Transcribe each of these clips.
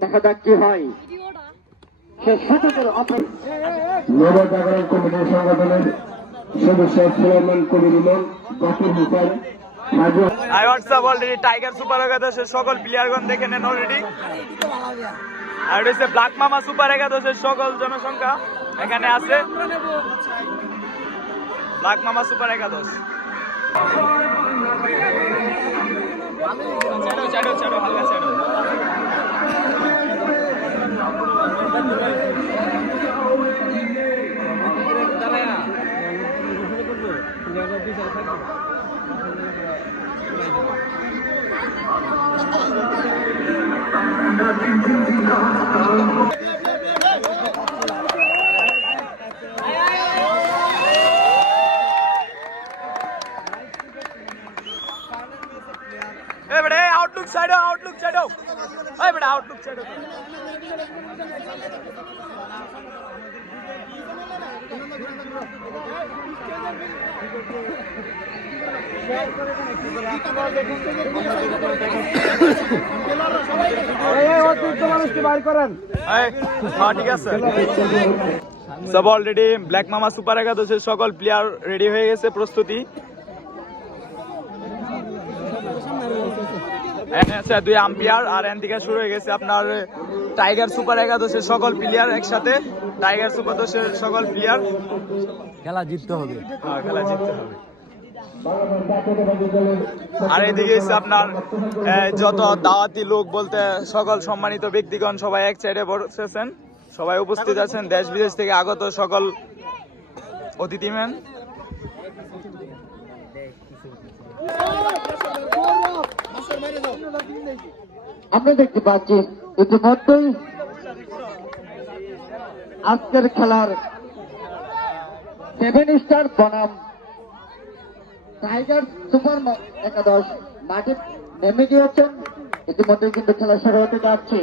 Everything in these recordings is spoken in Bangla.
দেখা যাক কি হয়। নবজাগরণ কমিটির সংগঠনের সদস্য সুলেমান কবির ইমাম, Zakir Hossain, already tiger super একাদশের সকল প্লেয়ারগণ দেখে নেন অলরেডি। আর হচ্ছে ব্ল্যাক মামা সুপার একাদশের সকল জনসংখ্যা এখানে আছে। ব্ল্যাক মামা সুপার একাদশ आउटलुक साइड बेटा आउटलुक साइड ঠিক আছে। সব অলরেডি ব্ল্যাক মামা সুপার একাদশের সকল প্লেয়ার রেডি হয়ে গেছে, প্রস্তুতি। দুই আম্পায়ার আর এদিকে শুরু হয়ে গেছে আপনার টাইগার সুপার একাদশের সকল প্লেয়ার একসাথে। টাইগার সুপার দশের সকল প্লেয়ার খেলা জিততে হবে, খেলা জিততে হবে। আর এদিকে আপনার যত দাওয়াতি লোক বলতে সকল সম্মানিত ব্যক্তিগণ সবাই এক সাইডে বসেছেন, সবাই উপস্থিত আছেন, দেশ বিদেশ থেকে আগত সকল অতিথিম্যান। আমরা দেখতে পাচ্ছি ইতিমধ্যেই আজকের খেলার 7 স্টার বনাম টাইগার সুপার একাদশ মাঠে নেমে গিয়েছেন। ইতিমধ্যে কিন্তু খেলা শুরু হতে যাচ্ছে।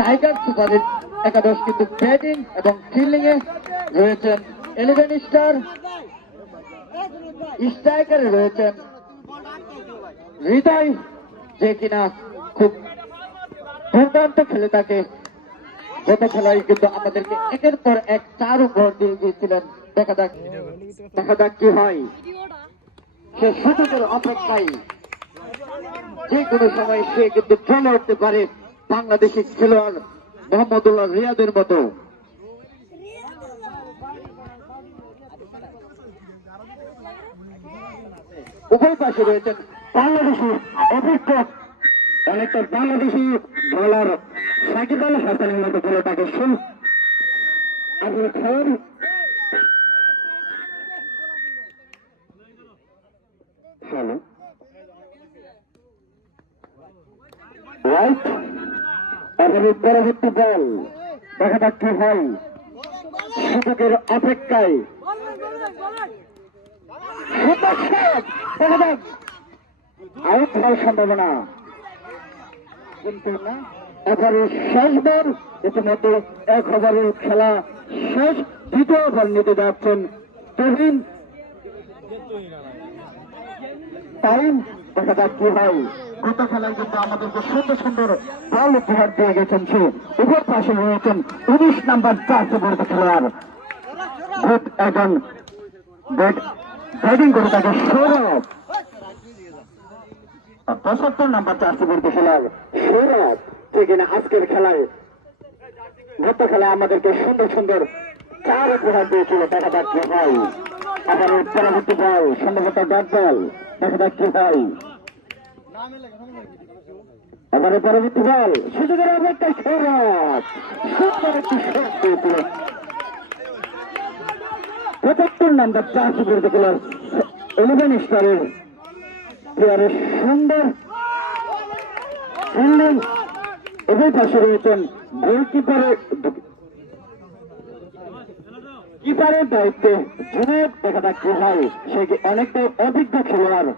টাইগার সুপার একাদশ কিন্তু ব্যাটিং এবং ফিল্ডিং এ রয়েছেন 11 স্টার, স্ট্রাইকারে রয়েছেন হৃদয়, যে কিনা খুব দুর্দান্ত খেলে থাকে। গত খেলায় কিন্তু আমাদেরকে একের পর এক 4 ওভার দিয়ে গিয়েছিলেন। দেখা যাক কি হয়। সে সুযোগের অপেক্ষায়, যে কোনো সময় সে কিন্তু চলে উঠতে পারে বাংলাদেশি খেলোয়াড় মোহাম্মদুল্লাহ রিয়াদের মতো। উভয় পাশে রয়েছেন বাংলাদেশি অভিজ্ঞ অনেকটা বাংলাদেশি বোলার সাকিব আল হাসানের মতো খেলাটাকে আপনি খেলেন। হ্যালো রাইট, এবারে পরবর্তী বল। দেখা যাক কি হয়। সুযোগের অপেক্ষায় আউট হওয়ার সম্ভাবনা কিন্তু না। এবারে শেষ বল, ইতিমধ্যে 1 ওভারের খেলা শেষ। 2য় ওভার নিতে যাচ্ছেন তুহিন। টাইম দেখা যাক কি হয়। গত খেলায় কিন্তু আমাদেরকে সুন্দর সুন্দর বল উপহার দিয়ে গেছেন সে। উপর পাশে রয়েছেন 19 নম্বর জার্সি বর্গ খেলোয়াড়, গুড একজন ব্যাটিং করে থাকে সৌরভ। 75 নম্বর জার্সি বর্গ খেলোয়াড় সৌরভ, যে কিনা আজকের খেলায় গত খেলায় আমাদেরকে সুন্দর সুন্দর 4 উপহার দিয়েছিল। দেখা যাক কি হয়। আবার পরবর্তী বল, সম্ভবত ডট বল। দেখা যাক কি হয়। আবার পরবর্তী বল, সুযোগের অপেক্ষায় সৌরভ সুন্দর একটি শট দিয়েছিল। 75 নম্বর জার্সি বর্গ খেলোয়াড় 11 স্টারের প্লেয়ারের সুন্দর ফিল্ডিং। উভয় পাশে রয়েছেন কিপারের দায়িত্বে জুনায়েদ। দেখা যাক কি হয়। সে অনেকটা অভিজ্ঞ খেলোয়াড়।